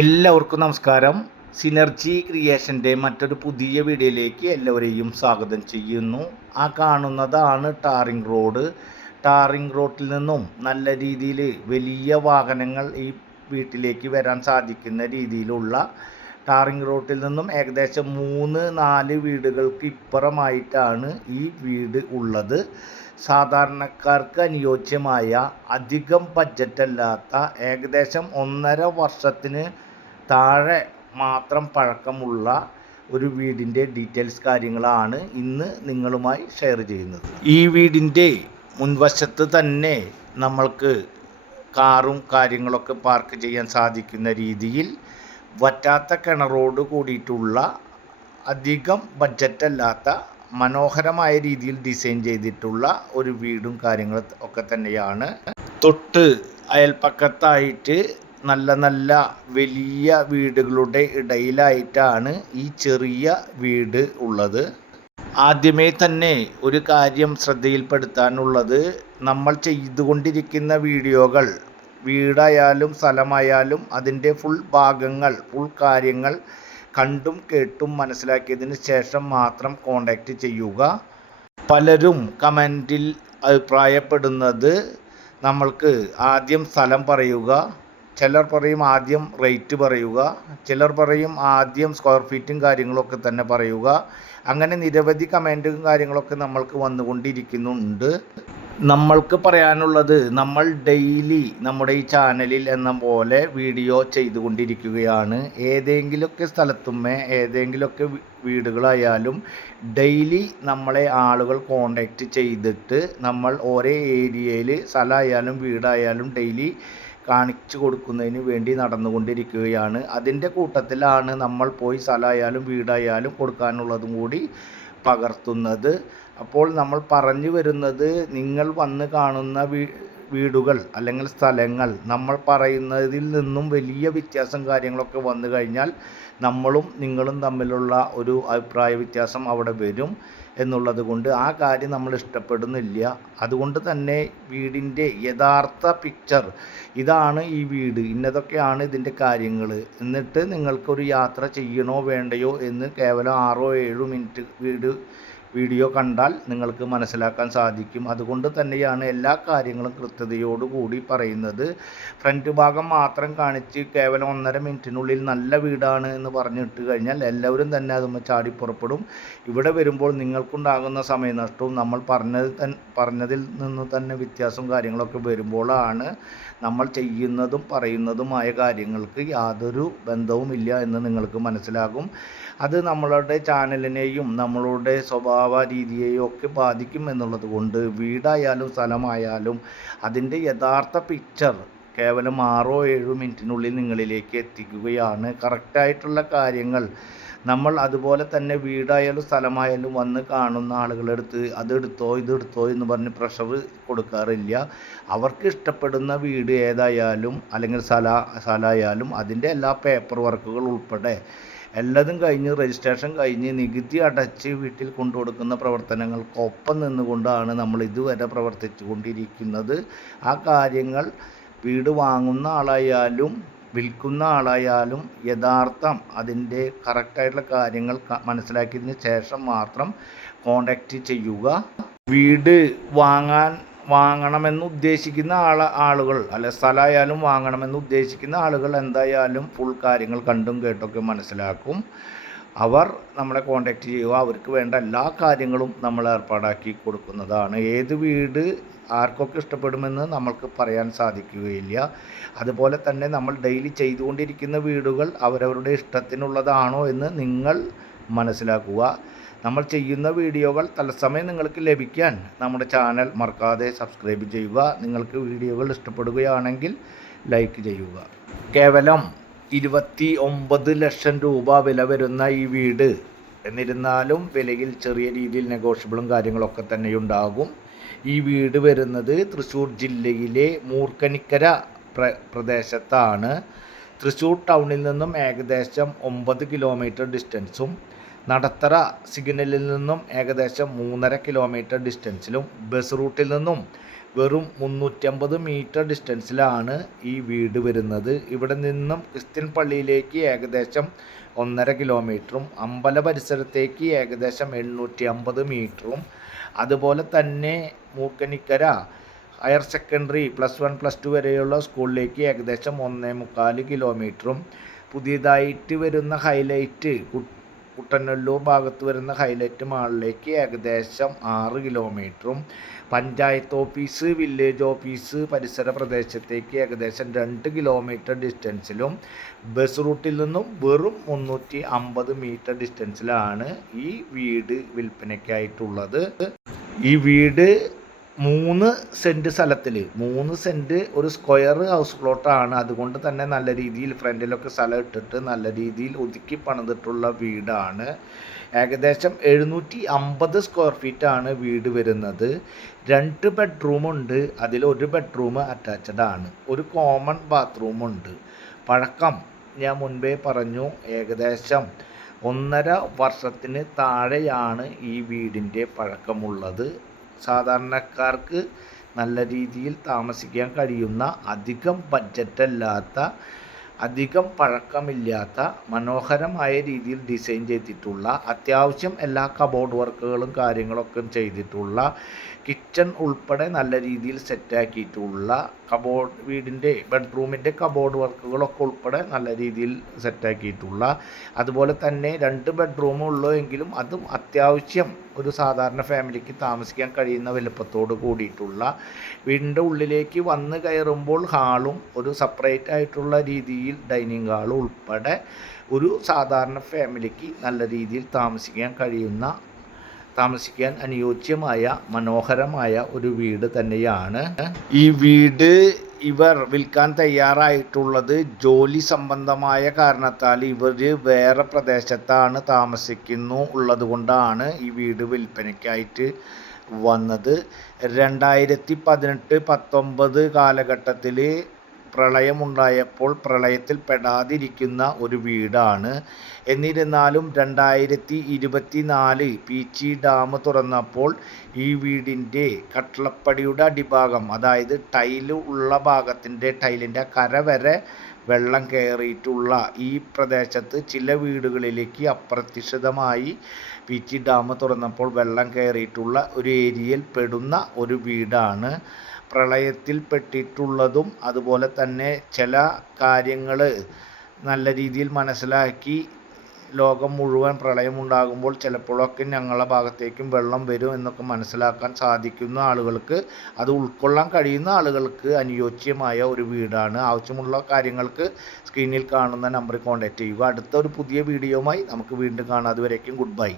എല്ലാവർക്കും നമസ്കാരം. സിനർജി ക്രിയേഷന്റെ മറ്റൊരു പുതിയ വീഡിയോയിലേക്ക് എല്ലാവരെയും സ്വാഗതം ചെയ്യുന്നു. ആ കാണുന്നതാണ് ടാറിംഗ് റോഡ് ടാറിംഗ് റോഡിൽ നിന്നും നല്ല രീതിയിൽ വലിയ വാഹനങ്ങൾ ഈ വീട്ടിലേക്ക് വരാൻ സാധിക്കുന്ന രീതിയിലുള്ള ടാറിംഗ് റോഡിൽ നിന്നും ഏകദേശം മൂന്ന് നാല് വീടുകൾക്ക് ഇപ്പുറമായിട്ടാണ് ഈ വീട് ഉള്ളത്. സാധാരണക്കാർക്ക് അനുയോജ്യമായ അധികം ബജറ്റല്ലാത്ത ഏകദേശം ഒന്നര വർഷത്തിന് താഴെ മാത്രം പഴക്കമുള്ള ഒരു വീടിന്റെ ഡീറ്റെയിൽസ് കാര്യങ്ങളാണ് ഇന്ന് നിങ്ങളുമായി ഷെയർ ചെയ്യുന്നത്. ഈ വീടിന്റെ മുൻവശത്ത് തന്നെ നമ്മൾക്ക് കാറും കാര്യങ്ങളൊക്കെ പാർക്ക് ചെയ്യാൻ സാധിക്കുന്ന രീതിയിൽ വറ്റാത്ത കിണറോട് കൂടിയിട്ടുള്ള അധികം ബഡ്ജറ്റല്ലാത്ത മനോഹരമായ രീതിയിൽ ഡിസൈൻ ചെയ്തിട്ടുള്ള ഒരു വീടും കാര്യങ്ങളും ഒക്കെ തന്നെയാണ്. തൊട്ട് അയൽപ്പക്കത്തായിട്ട് നല്ല നല്ല വലിയ വീടുകളുടെ ഇടയിലായിട്ടാണ് ഈ ചെറിയ വീട് ഉള്ളത്. ആദ്യമേ തന്നെ ഒരു കാര്യം ശ്രദ്ധയിൽപ്പെടുത്താനുള്ളത് നമ്മൾ ചെയ്തുകൊണ്ടിരിക്കുന്ന വീഡിയോകൾ വീടായാലും സ്ഥലമായാലും അതിന്റെ ഫുൾ ഭാഗങ്ങൾ ഫുൾ കാര്യങ്ങൾ കണ്ടും കേട്ടും മനസ്സിലാക്കിയതിന് ശേഷം മാത്രം കോണ്ടാക്റ്റ് ചെയ്യുക. പലരും കമന്റിൽ അഭിപ്രായപ്പെടുന്നത് നമ്മൾക്ക് ആദ്യം സ്ഥലം പറയുക ചിലർ പറയും ആദ്യം റേറ്റ് പറയുക ചിലർ പറയും ആദ്യം സ്ക്വയർ ഫീറ്റും കാര്യങ്ങളൊക്കെ തന്നെ പറയുക. അങ്ങനെ നിരവധി കമന്റും കാര്യങ്ങളൊക്കെ നമ്മൾക്ക് വന്നുകൊണ്ടിരിക്കുന്നുണ്ട്. നമ്മൾക്ക് പറയാനുള്ളത് നമ്മൾ ഡെയിലി നമ്മുടെ ഈ ചാനലിൽ എന്ന പോലെ വീഡിയോ ചെയ്തുകൊണ്ടിരിക്കുകയാണ്. ഏതെങ്കിലുമൊക്കെ സ്ഥലത്തുമേ ഏതെങ്കിലുമൊക്കെ വീടുകളായാലും ഡെയിലി നമ്മളെ ആളുകൾ കോണ്ടാക്റ്റ് ചെയ്തിട്ട് നമ്മൾ ഓരോ ഏരിയയിൽ സ്ഥലമായാലും വീടായാലും ഡെയിലി കാണിച്ചു കൊടുക്കുന്നതിന് വേണ്ടി നടന്നുകൊണ്ടിരിക്കുകയാണ്. അതിന്റെ കൂട്ടത്തിലാണ് നമ്മൾ പോയി സ്ഥലമായാലും വീടായാലും കൊടുക്കാനുള്ളതും കൂടി പകർത്തുന്നത്. അപ്പോൾ നമ്മൾ പറഞ്ഞു വരുന്നത് നിങ്ങൾ വന്ന് കാണുന്ന വീടുകൾ അല്ലെങ്കിൽ സ്ഥലങ്ങൾ നമ്മൾ പറയുന്നതിൽ നിന്നും വലിയ വ്യത്യാസം കാര്യങ്ങളൊക്കെ വന്നു കഴിഞ്ഞാൽ നമ്മളും നിങ്ങളും തമ്മിലുള്ള ഒരു അഭിപ്രായ വ്യത്യാസം അവിടെ വരും. എന്നുള്ളത് കൊണ്ട് ആ കാര്യം നമ്മൾ ഇഷ്ടപ്പെടുന്നില്ല. അതുകൊണ്ട് തന്നെ വീടിന്റെ യഥാർത്ഥ പിക്ചർ ഇതാണ് ഈ വീട്. ഇന്നതൊക്കെയാണ് ഇതിന്റെ കാര്യങ്ങൾ. എന്നിട്ട് നിങ്ങൾക്കൊരു യാത്ര ചെയ്യണോ വേണ്ടയോ എന്ന് കേവലം ആറോ ഏഴോ മിനിറ്റ് വീട് വീഡിയോ കണ്ടാൽ നിങ്ങൾക്ക് മനസ്സിലാക്കാൻ സാധിക്കും. അതുകൊണ്ട് തന്നെയാണ് എല്ലാ കാര്യങ്ങളും കൃത്യതയോടുകൂടി പറയുന്നത്. ഫ്രണ്ട് ഭാഗം മാത്രം കാണിച്ച് കേവലം ഒന്നര മിനിറ്റിനുള്ളിൽ നല്ല വീടാണ് എന്ന് പറഞ്ഞിട്ട് കഴിഞ്ഞാൽ എല്ലാവരും തന്നെ അതുമ്മ ചാടി പുറപ്പെടും ഇവിടെ വരുമ്പോൾ നിങ്ങൾക്കുണ്ടാകുന്ന സമയനഷ്ടവും നമ്മൾ പറഞ്ഞത് പറഞ്ഞതിൽ നിന്ന് തന്നെ വ്യത്യാസവും കാര്യങ്ങളൊക്കെ വരുമ്പോഴാണ് നമ്മൾ ചെയ്യുന്നതും പറയുന്നതുമായ കാര്യങ്ങൾക്ക് യാതൊരു ബന്ധവുമില്ല എന്ന് നിങ്ങൾക്ക് മനസ്സിലാകും. അത് നമ്മളുടെ ചാനലിനെയും നമ്മളുടെ സ്വഭാവ രീതിയെയും ഒക്കെ ബാധിക്കും എന്നുള്ളത് കൊണ്ട് വീടായാലും സ്ഥലമായാലും അതിന്റെ യഥാർത്ഥ പിക്ചർ കേവലം ആറോ ഏഴോ മിനിറ്റിനുള്ളിൽ നിങ്ങളിലേക്ക് എത്തിക്കുകയാണ്. കറക്റ്റായിട്ടുള്ള കാര്യങ്ങൾ നമ്മൾ അതുപോലെ തന്നെ വീടായാലും സ്ഥലമായാലും വന്ന് കാണുന്ന ആളുകളെടുത്ത് അതെടുത്തോ ഇതെടുത്തോ എന്ന് പറഞ്ഞ് പ്രഷർ കൊടുക്കാറില്ല. അവർക്ക് ഇഷ്ടപ്പെടുന്ന വീട് ഏതായാലും അല്ലെങ്കിൽ സ്ഥല സ്ഥലമായാലും അതിന്റെ എല്ലാ പേപ്പർ വർക്കുകൾ ഉൾപ്പെടെ എല്ലാതും കഴിഞ്ഞ് രജിസ്ട്രേഷൻ കഴിഞ്ഞ് നികുതി അടച്ച് വീട്ടിൽ കൊണ്ടു കൊടുക്കുന്ന പ്രവർത്തനങ്ങൾക്കൊപ്പം നിന്നുകൊണ്ടാണ് നമ്മൾ ഇതുവരെ പ്രവർത്തിച്ചു കൊണ്ടിരിക്കുന്നത് ആ കാര്യങ്ങൾ വീട് വാങ്ങുന്ന ആളായാലും വിൽക്കുന്ന ആളായാലും യഥാർത്ഥം അതിന്റെ കറക്റ്റായിട്ടുള്ള കാര്യങ്ങൾ മനസ്സിലാക്കിയതിന് ശേഷം മാത്രം കോണ്ടാക്റ്റ് ചെയ്യുക. വീട് വാങ്ങാൻ വാങ്ങണമെന്ന് ഉദ്ദേശിക്കുന്ന ആൾ ആളുകൾ അല്ലെ സ്ഥലമായാലും വാങ്ങണമെന്ന് ഉദ്ദേശിക്കുന്ന ആളുകൾ എന്തായാലും ഫുൾ കാര്യങ്ങൾ കണ്ടും കേട്ടൊക്കെ മനസ്സിലാക്കും. അവർ നമ്മളെ കോണ്ടാക്റ്റ് ചെയ്യുക അവർക്ക് വേണ്ട എല്ലാ കാര്യങ്ങളും നമ്മൾ ഏർപ്പാടാക്കി കൊടുക്കുന്നതാണ്. ഏത് വീട് ആർക്കൊക്കെ ഇഷ്ടപ്പെടുമെന്ന് നമ്മൾക്ക് പറയാൻ സാധിക്കുകയില്ല. അതുപോലെ തന്നെ നമ്മൾ ഡെയിലി ചെയ്തുകൊണ്ടിരിക്കുന്ന വീടുകൾ അവരവരുടെ ഇഷ്ടത്തിനുള്ളതാണോ എന്ന് നിങ്ങൾ മനസ്സിലാക്കുക. നമ്മൾ ചെയ്യുന്ന വീഡിയോകൾ തത്സമയം നിങ്ങൾക്ക് ലഭിക്കാൻ നമ്മുടെ ചാനൽ മറക്കാതെ സബ്സ്ക്രൈബ് ചെയ്യുക. നിങ്ങൾക്ക് വീഡിയോകൾ ഇഷ്ടപ്പെടുകയാണെങ്കിൽ ലൈക്ക് ചെയ്യുക. കേവലം ഇരുപത്തി ഒമ്പത് ലക്ഷം രൂപ വില വരുന്ന ഈ വീട്. എന്നിരുന്നാലും വിലയിൽ ചെറിയ രീതിയിൽ നെഗോഷ്യബിളും കാര്യങ്ങളൊക്കെ തന്നെ ഉണ്ടാകും ഈ വീട് വരുന്നത് തൃശ്ശൂർ ജില്ലയിലെ മൂർക്കനിക്കര പ്ര പ്രദേശത്താണ്. തൃശ്ശൂർ ടൗണിൽ നിന്നും ഏകദേശം ഒമ്പത് കിലോമീറ്റർ ഡിസ്റ്റൻസും നടത്തറ സിഗ്നലിൽ നിന്നും ഏകദേശം മൂന്നര കിലോമീറ്റർ ഡിസ്റ്റൻസിലും ബസ് റൂട്ടിൽ നിന്നും വെറും മുന്നൂറ്റമ്പത് മീറ്റർ ഡിസ്റ്റൻസിലാണ് ഈ വീട് വരുന്നത്. ഇവിടെ നിന്നും ക്രിസ്ത്യൻ പള്ളിയിലേക്ക് ഏകദേശം ഒന്നര കിലോമീറ്ററും അമ്പല പരിസരത്തേക്ക് ഏകദേശം എണ്ണൂറ്റി അമ്പത് മീറ്ററും. അതുപോലെ തന്നെ Mookkanikkara higher secondary plus one plus two വരെയുള്ള സ്കൂളിലേക്ക് ഏകദേശം ഒന്നേ മുക്കാൽ കിലോമീറ്ററും. പുതിയതായിട്ട് വരുന്ന ഹൈലൈറ്റ് കുട്ടനല്ലൂർ ഭാഗത്ത് വരുന്ന ഹൈലൈറ്റ് മാളിലേക്ക് ഏകദേശം ആറ് കിലോമീറ്ററും പഞ്ചായത്ത് ഓഫീസ് വില്ലേജ് ഓഫീസ് പരിസര പ്രദേശത്തേക്ക് ഏകദേശം രണ്ട് കിലോമീറ്റർ ഡിസ്റ്റൻസിലും ബസ് റൂട്ടിൽ നിന്നും വെറും മുന്നൂറ്റി അമ്പത് മീറ്റർ ഡിസ്റ്റൻസിലാണ് ഈ വീട് വിൽപ്പനയ്ക്കായിട്ടുള്ളത്. ഈ വീട് മൂന്ന് സെന്റ് സ്ഥലത്തിൽ മൂന്ന് സെന്റ് ഒരു സ്ക്വയർ ഹൗസ് പ്ലോട്ടാണ് അതുകൊണ്ട് തന്നെ നല്ല രീതിയിൽ ഫ്രണ്ടിലൊക്കെ സ്ഥലം ഇട്ടിട്ട് നല്ല രീതിയിൽ ഒതുക്കി പണിതിട്ടുള്ള വീടാണ്. ഏകദേശം എഴുന്നൂറ്റി അമ്പത് സ്ക്വയർ ഫീറ്റാണ് വീട് വരുന്നത്. രണ്ട് ബെഡ്റൂമുണ്ട് അതിൽ ഒരു ബെഡ്റൂം അറ്റാച്ച്ഡ് ആണ്. ഒരു കോമൺ ബാത്റൂമുണ്ട് പഴക്കം ഞാൻ മുൻപേ പറഞ്ഞു ഏകദേശം ഒന്നര വർഷത്തിന് താഴെയാണ് ഈ വീടിന്റെ പഴക്കമുള്ളത്. സാധാരണക്കാർക്ക് നല്ല രീതിയിൽ താമസിക്കാൻ കഴിയുന്ന അധികം ബഡ്ജറ്റല്ലാത്ത അധികം പഴക്കമില്ലാത്ത മനോഹരമായ രീതിയിൽ ഡിസൈൻ ചെയ്തിട്ടുള്ള അത്യാവശ്യം എല്ലാ കബോർഡ് വർക്കുകളും കാര്യങ്ങളൊക്കെ ചെയ്തിട്ടുള്ള കിച്ചൺ ഉൾപ്പെടെ നല്ല രീതിയിൽ സെറ്റാക്കിയിട്ടുള്ള കബോർഡ് വീടിന്റെ ബെഡ്റൂമിന്റെ കബോർഡ് വർക്കുകളൊക്കെ ഉൾപ്പെടെ നല്ല രീതിയിൽ സെറ്റാക്കിയിട്ടുള്ള അതുപോലെ തന്നെ രണ്ട് ബെഡ്റൂമും എങ്കിലും അതും അത്യാവശ്യം ഒരു സാധാരണ ഫാമിലിക്ക് താമസിക്കാൻ കഴിയുന്ന വലുപ്പത്തോട് കൂടിയിട്ടുള്ള വീടിന്റെ ഉള്ളിലേക്ക് വന്ന് കയറുമ്പോൾ ഹാളും ഒരു സെപ്പറേറ്റ് ആയിട്ടുള്ള രീതിയിൽ ഡൈനിങ് ഹാൾ ഉൾപ്പെടെ ഒരു സാധാരണ ഫാമിലിക്ക് നല്ല രീതിയിൽ താമസിക്കാൻ കഴിയുന്ന താമസിക്കാൻ അനുയോജ്യമായ മനോഹരമായ ഒരു വീട് തന്നെയാണ്. ഈ വീട് ഇവർ വിൽക്കാൻ തയ്യാറായിട്ടുള്ളത് ജോലി സംബന്ധമായ കാരണത്താൽ ഇവർ വേറെ പ്രദേശത്താണ് താമസിക്കുന്നു ഉള്ളത് കൊണ്ടാണ് ഈ വീട് വിൽപ്പനയ്ക്കായിട്ട് വന്നത്. രണ്ടായിരത്തി പതിനെട്ട് പത്തൊമ്പത് കാലഘട്ടത്തിൽ പ്രളയമുണ്ടായപ്പോൾ പ്രളയത്തിൽ പെടാതിരിക്കുന്ന ഒരു വീടാണ്. എന്നിരുന്നാലും രണ്ടായിരത്തി ഇരുപത്തി നാല് പീച്ചി ഡാം തുറന്നപ്പോൾ ഈ വീടിന്റെ കട്ടളപ്പടിയുടെ അടിഭാഗം അതായത് ടൈൽ ഉള്ള ഭാഗത്തിന്റെ ടൈലിന്റെ കര വരെ വെള്ളം കയറിയിട്ടുള്ള ഈ പ്രദേശത്ത് ചില വീടുകളിലേക്ക് അപ്രത്യക്ഷിതമായി പീച്ചി ഡാം തുറന്നപ്പോൾ വെള്ളം കയറിയിട്ടുള്ള ഒരു ഏരിയയിൽ പെടുന്ന ഒരു വീടാണ്. പ്രളയത്തിൽ പെട്ടിട്ടുള്ളതും അതുപോലെ തന്നെ ചില കാര്യങ്ങൾ നല്ല രീതിയിൽ മനസ്സിലാക്കി ലോകം മുഴുവൻ പ്രളയം പ്രളയമുണ്ടാകുമ്പോൾ ചിലപ്പോഴൊക്കെ ഞങ്ങളുടെ ഭാഗത്തേക്കും വെള്ളം വരും എന്നൊക്കെ മനസ്സിലാക്കാൻ സാധിക്കുന്ന ആളുകൾക്ക് അത് ഉൾക്കൊള്ളാൻ കഴിയുന്ന ആളുകൾക്ക് അനുയോജ്യമായ ഒരു വീടാണ്. ആവശ്യമുള്ള കാര്യങ്ങൾക്ക് സ്ക്രീനിൽ കാണുന്ന നമ്പറിൽ കോൺടാക്റ്റ് ചെയ്യുക. അടുത്ത ഒരു പുതിയ വീഡിയോയുമായി നമുക്ക് വീണ്ടും കാണാം. അതുവരേക്കും ഗുഡ് ബൈ